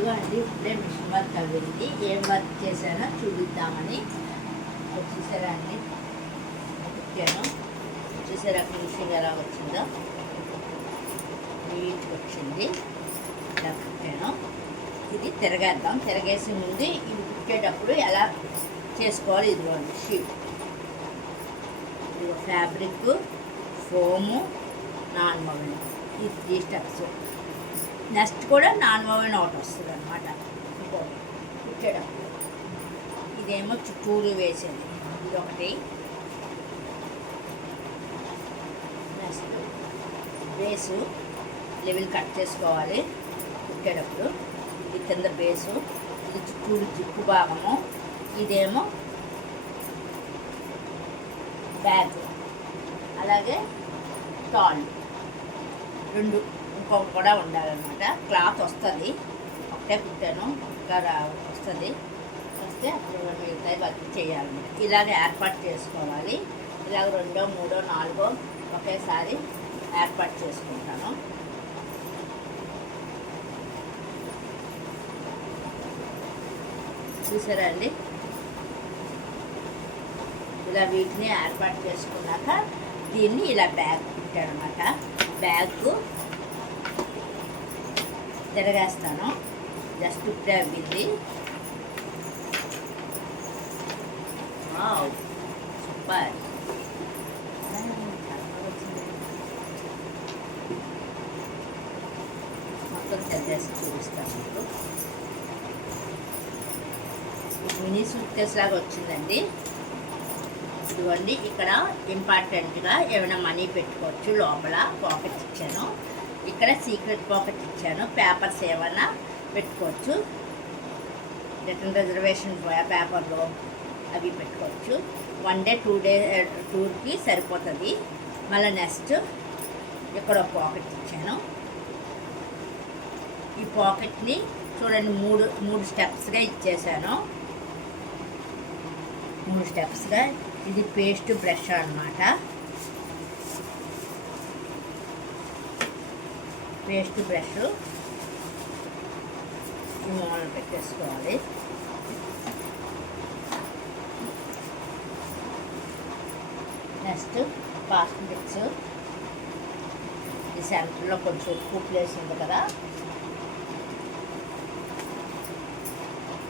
ఇదిగోండి ఇప్పుడే machine work అవ్వింది. ఏం వర్క్ చేశానో చూపిద్దామని. చూసారా అండి, కుట్టాను. చూసారా ఫినిషింగ్ ఎలా వచ్చిందో, నీట్గా వచ్చింది. ఇలా కుట్టాను. ఇది తిరగేద్దాం. తిరగేసి ముందు ఇది కుట్టేటప్పుడు ఎలా చేసుకోవాలి. ఇదిగోండి షీట్, ఇది ఫ్యాబ్రిక్, ఫోము, నాన్ వోవెన్, ఈ 3 స్టెప్స్. నెక్స్ట్ కూడా నాన్ వోవెన్ ఒకటి వస్తుంది అనమాట ఇంకోటి కుట్టేటప్పుడు. ఇదేమో చుట్టూరు వేసేది, ఇది ఒకటి. నెక్స్ట్ బేసు లెవెల్ కట్ చేసుకోవాలి కుట్టేటప్పుడు. ఇది కింద బేసు, ఇది చుట్టూరు జిప్పు భాగము, ఇదేమో బ్యాగ్, అలాగే టాల్. 2 ఇంకొకటి కూడా ఉండాలన్నమాట. క్లాత్ వస్తుంది, ఒకటే కుట్టాను, ఇంకా వస్తుంది. వస్తే అప్పుడు మిగతా వర్క్ చేయాలన్నమాట. ఇలాగ ఏర్పాటు చేసుకోవాలి. ఇలాగ 2, 3, 4 ఒకేసారి ఏర్పాటు చేసుకుంటాను. చూసారా అండి, ఇలా వీటిని ఏర్పాటు చేసుకున్నాక దీన్ని ఇలా బ్యాగ్ కుట్టానమాట. బ్యాగ్ తిరగేస్తాను. జస్ట్ ఇప్పుడే అవ్వింది. సూపర్. మొత్తం తిరగేసి చూపిస్తాను మీకు. మినీ సూట్ కేస్ లాగా వచ్చిందండి. ఇదిగోండి, ఇక్కడ ఇంపార్టెంట్గా ఏమైనా మనీ పెట్టుకోవచ్చు. లోపల పాకెట్ ఇచ్చాను, ఇక్కడ సీక్రెట్ పాకెట్ ఇచ్చాను. పేపర్స్ ఏమైనా పెట్టుకోవచ్చు. రిటర్న్ రిజర్వేషన్ పేపర్లో అవి పెట్టుకోవచ్చు. 1 డే 2 డే టూర్కి సరిపోతుంది. మళ్ళీ నెక్స్ట్ ఇక్కడ ఒక పాకెట్ ఇచ్చాను. ఈ పాకెట్ని చూడండి, మూడు స్టెప్స్గా ఇచ్చేసాను. 3 స్టెప్స్గా. ఇది పేస్ట్ బ్రష్ అన్నమాట. పేస్ట్ బ్రష్ ఈ మూలన పెట్టేసుకోవాలి. నెక్స్ట్ కాస్మెటిక్స్, ఈ సెంటర్లో కొంచెం ఎక్కువ ప్లేస్ ఉంది కదా,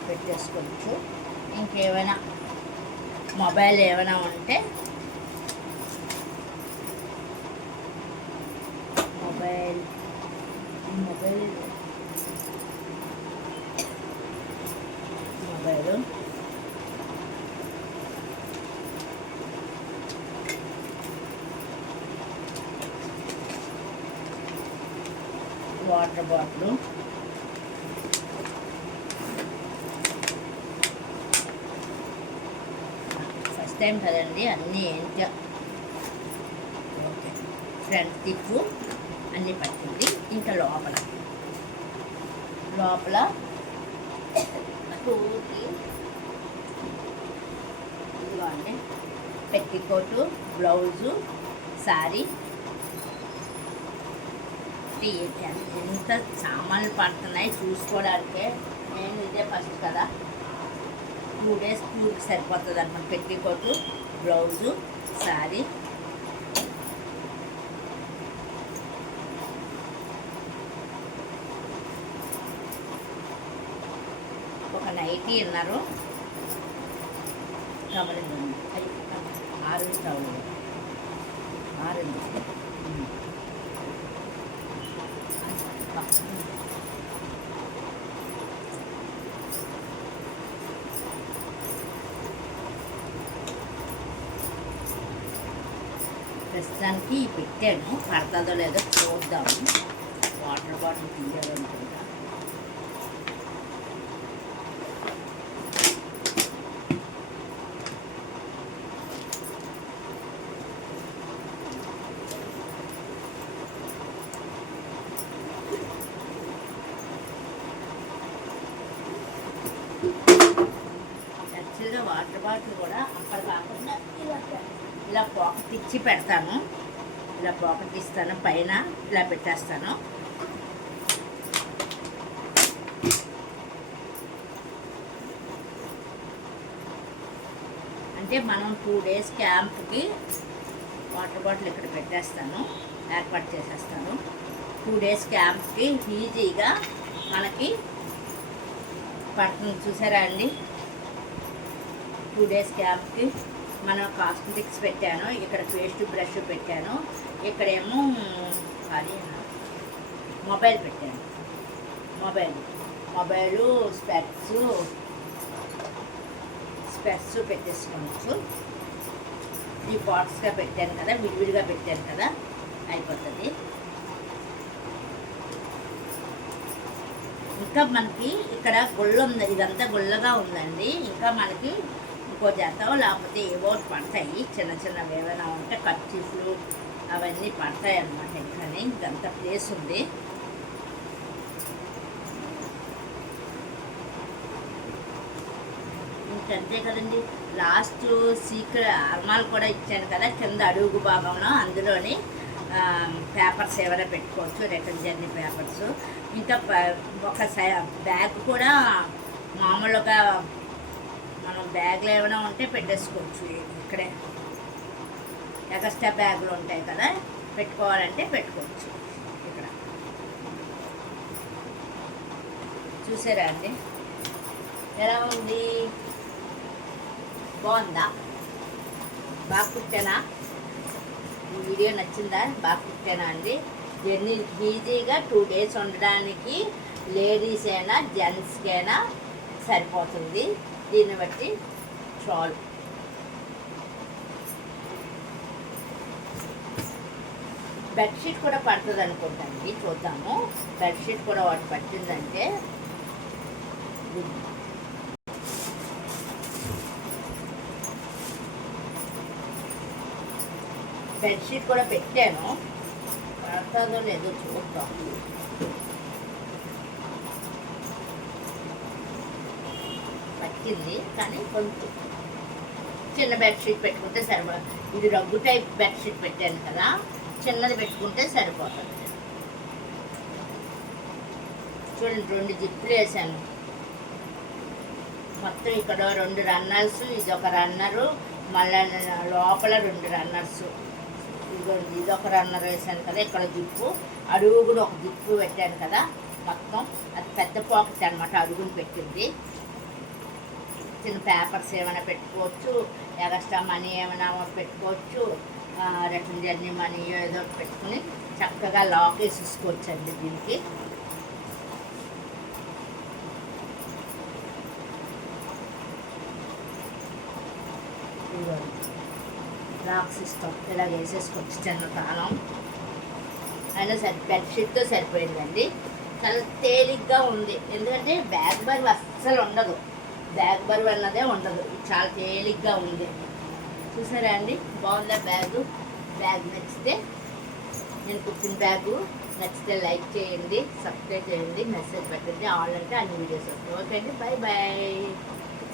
పెట్టేసుకోవచ్చు. ఇంకేమైనా మొబైల్ ఏమైనా ఉంటే mobile water bottle, first time కదండి అన్నీ ఏంటో. ఓకే, ఫ్రంట్ తిప్పు అన్నీ పట్టింది. ఇంకా లోపల టూకి ఇదిగోండి పెట్టికోటు, బ్లౌజు, శారీ. ఎంత సామాన్లు పడుతున్నాయి చూసుకోవడానికే. నేను ఇదే ఫస్ట్ కదా, 2 డేస్ టూర్కి సరిపోతుంది అనమాట. పెట్టికోటు, బ్లౌజు, శారీ. ఒక నైటీ అన్నారు, కవరింగ్ ఆరెంజ్ టవల్, ఆరెంజ్ ప్రస్తుతానికి పెట్టాను. పడుతుందో లేదో చూద్దాము. వాటర్ బాటిల్ తీయాలనుకుంటా. యాక్చువల్గా వాటర్ బాటిల్ కూడా అక్కడ కాకుండా ఇలా పాకెట్ ఇచ్చి పెడతాను. ఇలా పాకెట్ ఇస్తాను, పైన ఇలా పెట్టేస్తాను. అంటే మనం 2 days క్యాంప్కి వాటర్ బాటిల్ ఇక్కడ పెట్టేస్తాను, ఏర్పాటు చేసేస్తాను. 2 days క్యాంప్కి ఈజీగా మనకి పడుతుంది. చూసారా అండి, 2 days క్యాంప్కి మనం కాస్మెటిక్స్ పెట్టాను, ఇక్కడ పేస్ట్ బ్రష్ పెట్టాను, ఇక్కడేమో అది మొబైల్ పెట్టాను. మొబైలు స్పెట్స్ పెట్టేసుకోవచ్చు. ఈ పార్ట్స్గా పెట్టాను కదా, విడివిడిగా పెట్టాను కదా, అయిపోతుంది. ఇంకా మనకి ఇక్కడ గుళ్ళ ఉంది, ఇదంతా గుళ్ళగా ఉందండి. ఇంకా మనకి ఇంకో జత లేకపోతే ఏవో పడతాయి, చిన్న చిన్నవి ఏమైనా ఉంటే కర్చీఫ్లు అవన్నీ పడతాయి అన్నమాట. ఇంకానే ఇంకంత ప్లేస్ ఉంది. ఇంకంతే కదండి. లాస్ట్ సీక్రెట్ అర్మాలు కూడా ఇచ్చాను కదా కింద అడుగు భాగంలో, అందులోని పేపర్స్ ఏమైనా పెట్టుకోవచ్చు, రిటర్న్ జర్నీ పేపర్స్. ఇంకా ఒక బ్యాగ్ కూడా మామూలుగా మనం బ్యాగ్లో ఏమైనా ఉంటే పెట్టేసుకోవచ్చు. ఇక్కడే ఎక్స్ట్రా బ్యాగులు ఉంటాయి కదా, పెట్టుకోవాలంటే పెట్టుకోవచ్చు. ఇక్కడ చూసారా అండి ఎలా ఉంది, బాగుందా? బాగా కుట్టానా? ఈ వీడియో నచ్చిందా? బాగా కుట్టానా అండి? జర్నీ ఈజీగా 2 days ఉండడానికి లేడీస్ అయినా జెంట్స్కి అయినా సరిపోతుంది. దీన్ని బట్టి చాలు. బెడ్షీట్ కూడా పడుతుంది అనుకుంటాండి, చూద్దాము. బెడ్షీట్ కూడా ఒకటి పట్టిందంటే బెడ్షీట్ కూడా పెట్టాను, పడుతుందో లేదో చూద్దాం. పట్టింది కానీ కొంచెం చిన్న బెడ్షీట్ పెట్టుకుంటే సరిపోతుంది. ఇది రగ్గు టైప్ బెడ్షీట్ పెట్టాను కదా, చిన్నది పెట్టుకుంటే సరిపోతుంది. చూడండి, 2 జిప్పులు వేసాను. మొత్తం ఇక్కడ 2 రన్నర్స్, ఇది ఒక రన్నరు, మళ్ళీ లోపల 2 రన్నర్స్. ఇది ఒక రన్నర్ వేసాను కదా, ఇక్కడ జిప్పు, అడుగు కూడా ఒక జిప్పు పెట్టాను కదా. మొత్తం అది పెద్ద పాకెట్ అనమాట, అడుగుని పెట్టింది. చిన్న పేపర్స్ ఏమైనా పెట్టుకోవచ్చు, ఎక్స్ట్రా మనీ ఏమైనా పెట్టుకోవచ్చు, రిటర్న్ జర్నీ మనీ ఏదో పెట్టుకుని చక్కగా లాక్ వేసేసుకోవచ్చు అండి. దీనికి లాక్ సిస్టమ్ ఇలా వేసేసుకోవచ్చు. చిన్నకాలం అయినా బెడ్షీట్తో సరిపోయిందండి. చాలా తేలిగ్గా ఉంది, ఎందుకంటే బ్యాగ్ బరువు అస్సలు ఉండదు, బ్యాగ్ బరువు అన్నదే ఉండదు. చాలా తేలిగ్గా ఉంది. చూసారా అండి, బాగుందా బ్యాగు? బ్యాగ్ నచ్చితే, నేను కుట్టిన బ్యాగు నచ్చితే లైక్ చేయండి, సబ్స్క్రైబ్ చేయండి, మెసేజ్ పెట్టండి. ఆల్ అంటే అన్ని వీడియోస్ వస్తాయి. ఓకే అండి, బాయ్ బాయ్.